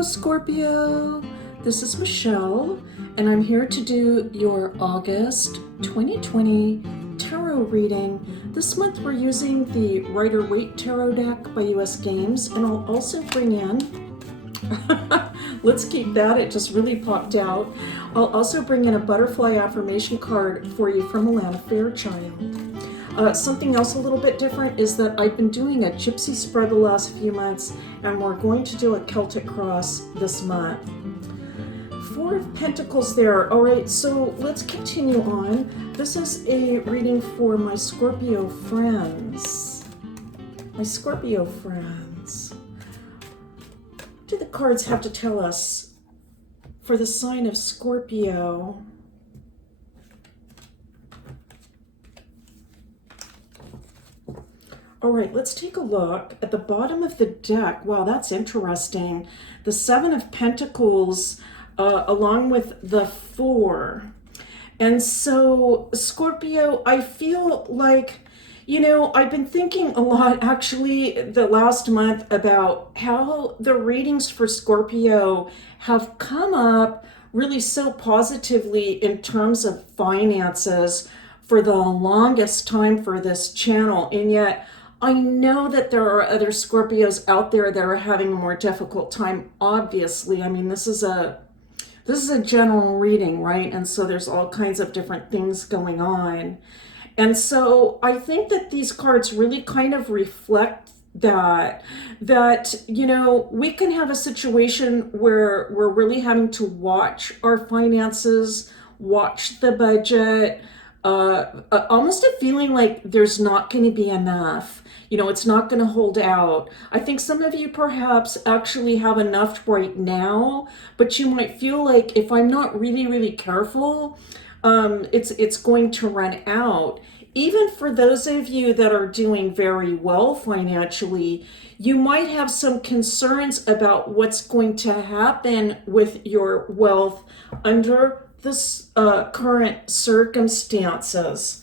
Hello, Scorpio. This is Michelle, and I'm here to do your August 2020 tarot reading. This month we're using the Rider-Waite Tarot deck by US Games, and I'll also bring in, let's keep that, it just really popped out. I'll also bring in a butterfly affirmation card for you from Alana Fairchild. Something else a little bit different is that I've been doing a gypsy spread the last few months, and we're going to do a Celtic cross this month. Four of Pentacles there. All right, so let's continue on. This is a reading for my Scorpio friends. My Scorpio friends. What do the cards have to tell us for the sign of Scorpio? All right, let's take a look at the bottom of the deck. Wow, that's interesting. The Seven of Pentacles along with the Four. And so, Scorpio, I feel like, I've been thinking a lot actually the last month about how the readings for Scorpio have come up really so positively in terms of finances for the longest time for this channel. And yet, I know that there are other Scorpios out there that are having a more difficult time, obviously. I mean, this is a general reading, right? And so there's all kinds of different things going on. And so I think that these cards really kind of reflect that we can have a situation where we're really having to watch our finances, watch the budget, almost a feeling like there's not going to be enough. It's not going to hold out. I think some of you perhaps actually have enough right now, but you might feel like if I'm not really, really careful, it's going to run out. Even for those of you that are doing very well financially, you might have some concerns about what's going to happen with your wealth under this current circumstances.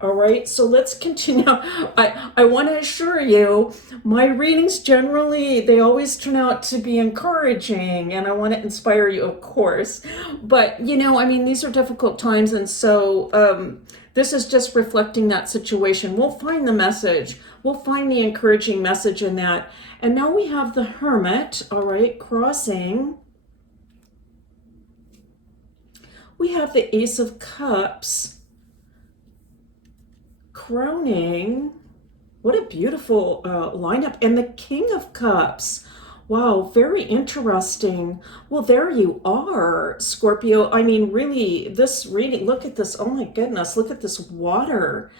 All right, so let's continue. I want to assure you, my readings generally, they always turn out to be encouraging, and I want to inspire you, of course. But, these are difficult times, and so this is just reflecting that situation. We'll find the message. We'll find the encouraging message in that. And now we have the Hermit, all right, crossing. We have the Ace of Cups crowning. What a beautiful lineup. And the King of Cups. Wow, very interesting. Well, there you are, Scorpio. I mean, really, this reading, look at this. Oh my goodness, look at this water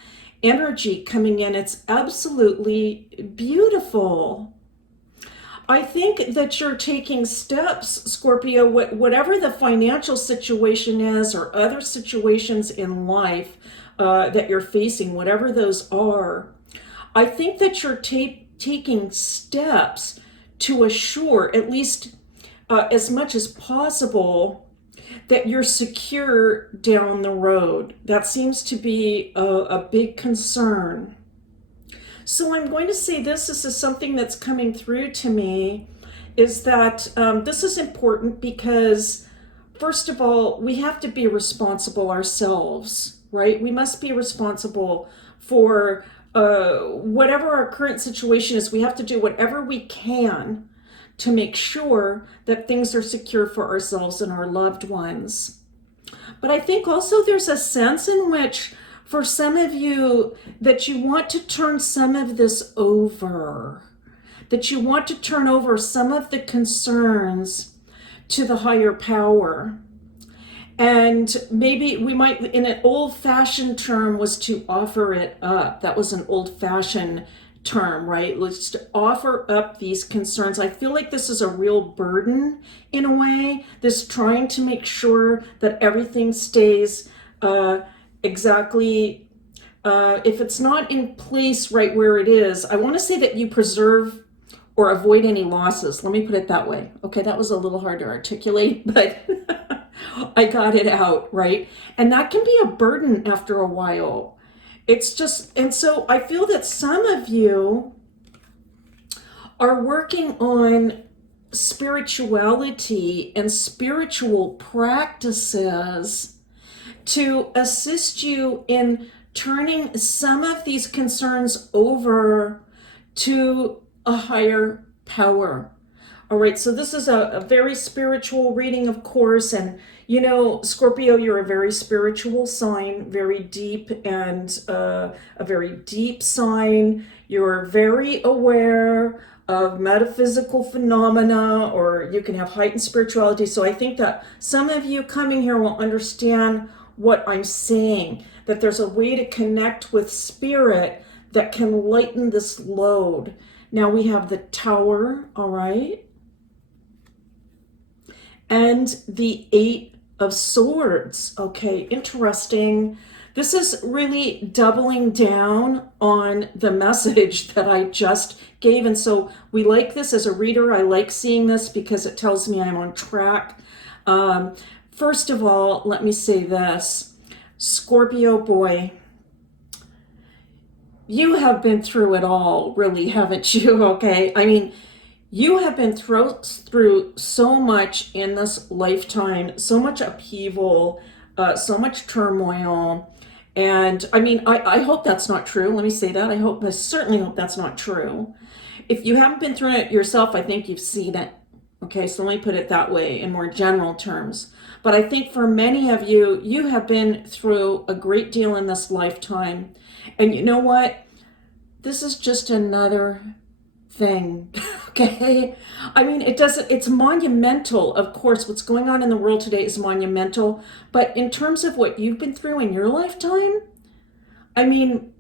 energy coming in. It's absolutely beautiful. I think that you're taking steps, Scorpio, whatever the financial situation is or other situations in life that you're facing, whatever those are. I think that you're taking steps to assure, at least as much as possible, that you're secure down the road. That seems to be a big concern. So I'm going to say this is something that's coming through to me, is that this is important because, first of all, we have to be responsible ourselves, right? We must be responsible for whatever our current situation is. We have to do whatever we can to make sure that things are secure for ourselves and our loved ones. But I think also there's a sense in which, for some of you, that you want to turn some of this over, that you want to turn over some of the concerns to the higher power. And maybe we might, in an old-fashioned term, was to offer it up. That was an old-fashioned term, right? Let's to offer up these concerns. I feel like this is a real burden in a way, this trying to make sure that everything stays exactly, if it's not in place right where it is, I want to say that you preserve or avoid any losses. Let me put it that way. Okay, that was a little hard to articulate, but I got it out, right? And that can be a burden after a while. It's just, and so I feel that some of you are working on spirituality and spiritual practices to assist you in turning some of these concerns over to a higher power. All right, so this is a very spiritual reading, of course, and you know, Scorpio, you're a very spiritual sign, very deep, and a very deep sign. You're very aware of metaphysical phenomena, or you can have heightened spirituality. So I think that some of you coming here will understand what I'm saying, that there's a way to connect with spirit that can lighten this load. Now we have the Tower, all right, and the Eight of Swords. Okay, interesting. This is really doubling down on the message that I just gave. And so we like this as a reader. I like seeing this because it tells me I'm on track. First of all, let me say this. Scorpio boy, you have been through it all, really, haven't you? Okay, I mean, you have been through so much in this lifetime, so much upheaval, so much turmoil. And I mean, I hope that's not true. Let me say that. I certainly hope that's not true. If you haven't been through it yourself, I think you've seen it. Okay, so let me put it that way in more general terms. But I think for many of you, you have been through a great deal in this lifetime. And you know what? This is just another thing, okay? I mean, it's monumental. Of course, what's going on in the world today is monumental. But in terms of what you've been through in your lifetime, I mean,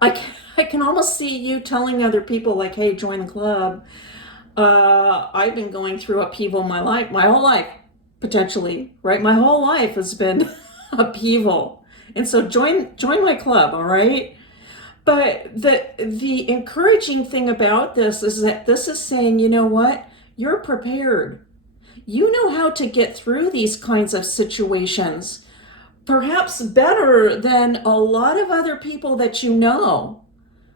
I can almost see you telling other people like, hey, join the club. I've been going through upheaval my whole life, potentially, right? My whole life has been upheaval. And so join my club, all right? But the encouraging thing about this is that this is saying, you know what? You're prepared. You know how to get through these kinds of situations, perhaps better than a lot of other people that you know.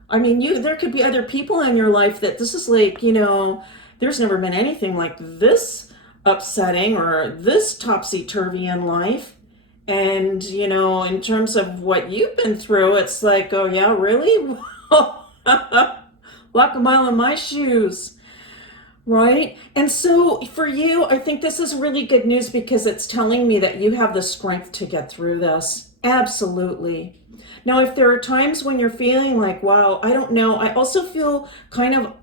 I mean, there could be other people in your life that this is like, you know, there's never been anything like this upsetting or this topsy-turvy in life. And, you know, in terms of what you've been through, it's like, oh, yeah, really? Walk a mile in my shoes, right? And so for you, I think this is really good news because it's telling me that you have the strength to get through this. Absolutely. Now, if there are times when you're feeling like, wow, I don't know, I also feel kind of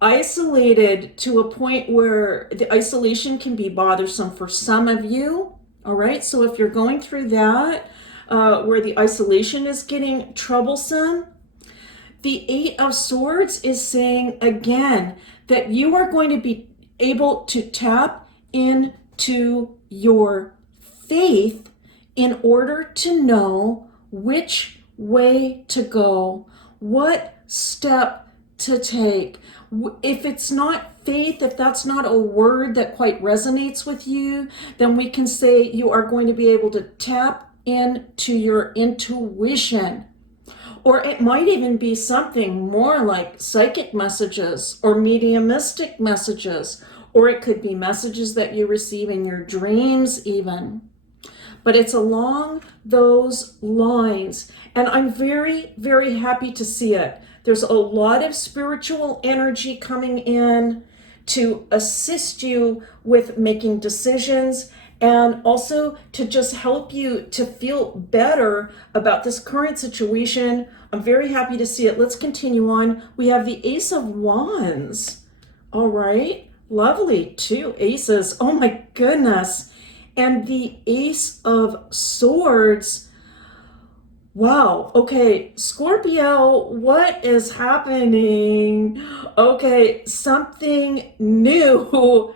isolated to a point where the isolation can be bothersome for some of you. All right, so if you're going through that, where the isolation is getting troublesome, the Eight of Swords is saying again that you are going to be able to tap into your faith in order to know which way to go, what step to take. If it's not faith, if that's not a word that quite resonates with you, then we can say you are going to be able to tap into your intuition. Or it might even be something more like psychic messages or mediumistic messages, or it could be messages that you receive in your dreams even. But it's along those lines. And I'm very, very happy to see it. There's a lot of spiritual energy coming in to assist you with making decisions and also to just help you to feel better about this current situation. I'm very happy to see it. Let's continue on. We have the Ace of Wands. All right. Lovely. Two aces. Oh my goodness. And the Ace of Swords. Wow. Okay, Scorpio, what is happening? Okay, something new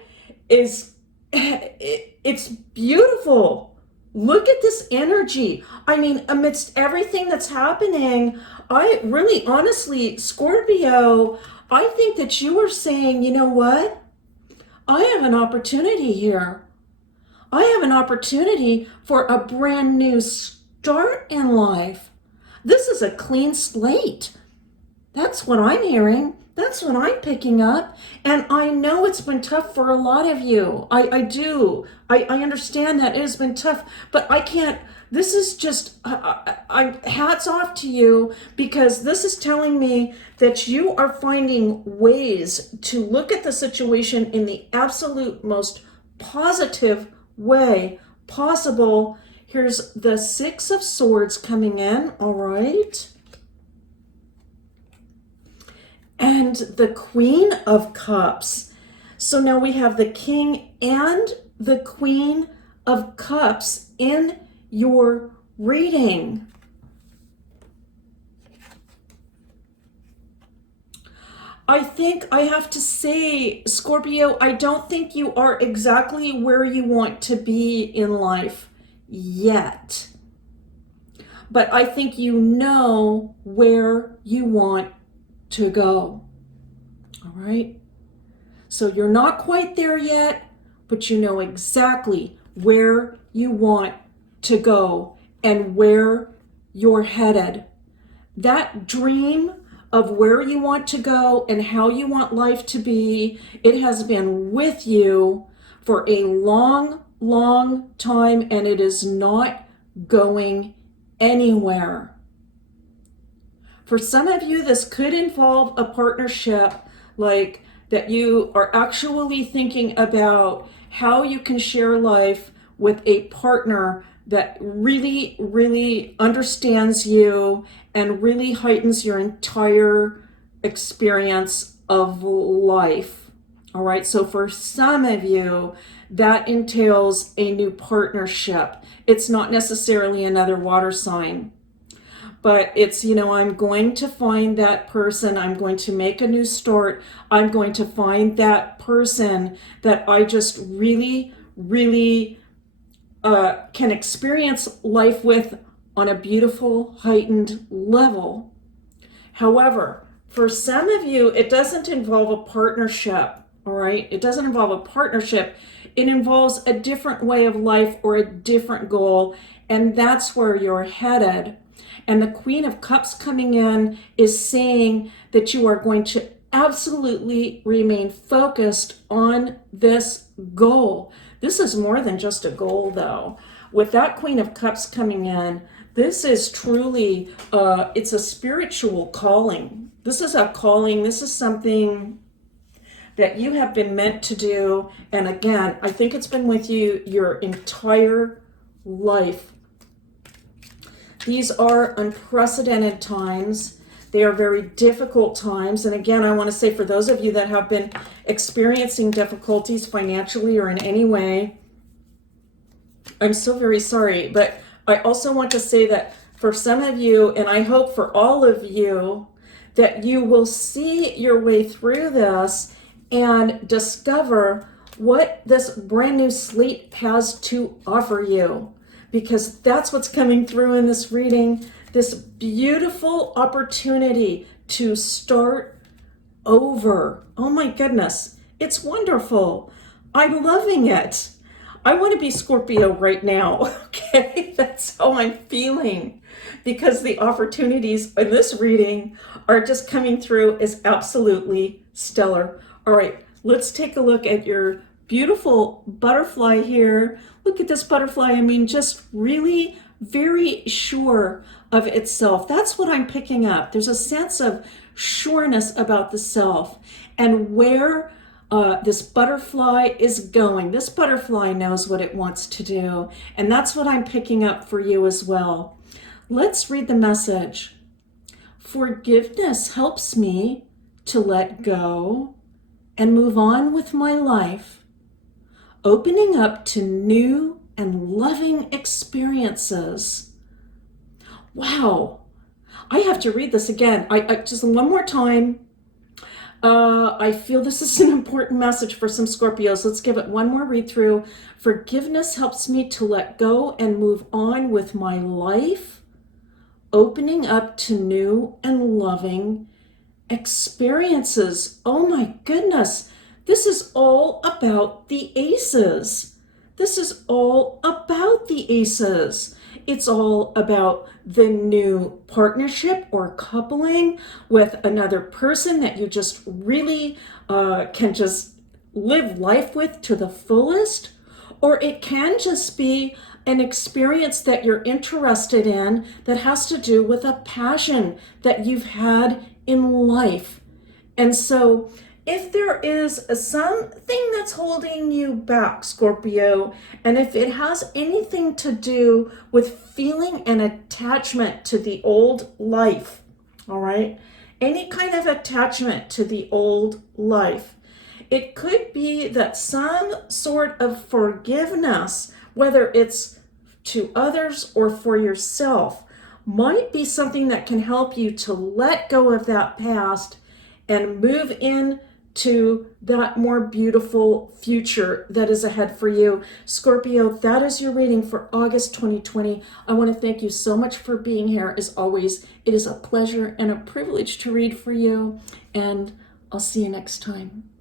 is, it's beautiful. Look at this energy. I mean, amidst everything that's happening, I really, honestly, Scorpio, I think that you are saying, you know what? I have an opportunity here. I have an opportunity for a brand new start in life. This is a clean slate. That's what I'm hearing. That's what I'm picking up. And I know it's been tough for a lot of you. I do. I understand that it has been tough, but I can't. This is just, hats off to you, because this is telling me that you are finding ways to look at the situation in the absolute most positive way possible. Here's the Six of Swords coming in, all right? And the Queen of Cups. So now we have the King and the Queen of Cups in your reading. I think I have to say, Scorpio, I don't think you are exactly where you want to be in life yet. But I think you know where you want to go. All right? So you're not quite there yet, but you know exactly where you want to go and where you're headed. That dream of where you want to go and how you want life to be, it has been with you for a long, long time, and it is not going anywhere. For some of you, this could involve a partnership, like that you are actually thinking about how you can share life with a partner that really, really understands you and really heightens your entire experience of life. All right, so for some of you, that entails a new partnership. It's not necessarily another water sign, but it's, I'm going to find that person. I'm going to make a new start. I'm going to find that person that I just really, really can experience life with on a beautiful, heightened level. However, for some of you, it doesn't involve a partnership, all right? It doesn't involve a partnership. It involves a different way of life or a different goal, and that's where you're headed. And the Queen of Cups coming in is saying that you are going to absolutely remain focused on this goal. This is more than just a goal, though. With that Queen of Cups coming in, this is truly, it's a spiritual calling. This is a calling. This is something that you have been meant to do. And again, I think it's been with you your entire life. These are unprecedented times. They are very difficult times. And again, I want to say, for those of you that have been experiencing difficulties financially or in any way, I'm so very sorry. But I also want to say that for some of you, and I hope for all of you, that you will see your way through this and discover what this brand new Slate has to offer you. Because that's what's coming through in this reading, this beautiful opportunity to start over. Oh my goodness, it's wonderful. I'm loving it. I want to be Scorpio right now, okay? That's how I'm feeling, because the opportunities in this reading are just coming through as absolutely stellar. All right, let's take a look at your beautiful butterfly here. Look at this butterfly. I mean, just really very sure of itself. That's what I'm picking up. There's a sense of sureness about the self and where this butterfly is going. This butterfly knows what it wants to do. And that's what I'm picking up for you as well. Let's read the message. Forgiveness helps me to let go and move on with my life, opening up to new and loving experiences. Wow. I have to read this again. I just one more time. I feel this is an important message for some Scorpios. Let's give it one more read through. Forgiveness helps me to let go and move on with my life, opening up to new and loving experiences. Oh my goodness. This is all about the aces. This is all about the aces. it's all about the new partnership or coupling with another person that you just really can just live life with to the fullest. Or it can just be an experience that you're interested in that has to do with a passion that you've had in life. And so, if there is something that's holding you back, Scorpio, and if it has anything to do with feeling an attachment to the old life, all right, any kind of attachment to the old life, it could be that some sort of forgiveness, whether it's to others or for yourself, might be something that can help you to let go of that past and move in to that more beautiful future that is ahead for you. Scorpio, that is your reading for August 2020. I want to thank you so much for being here. As always, it is a pleasure and a privilege to read for you, and I'll see you next time.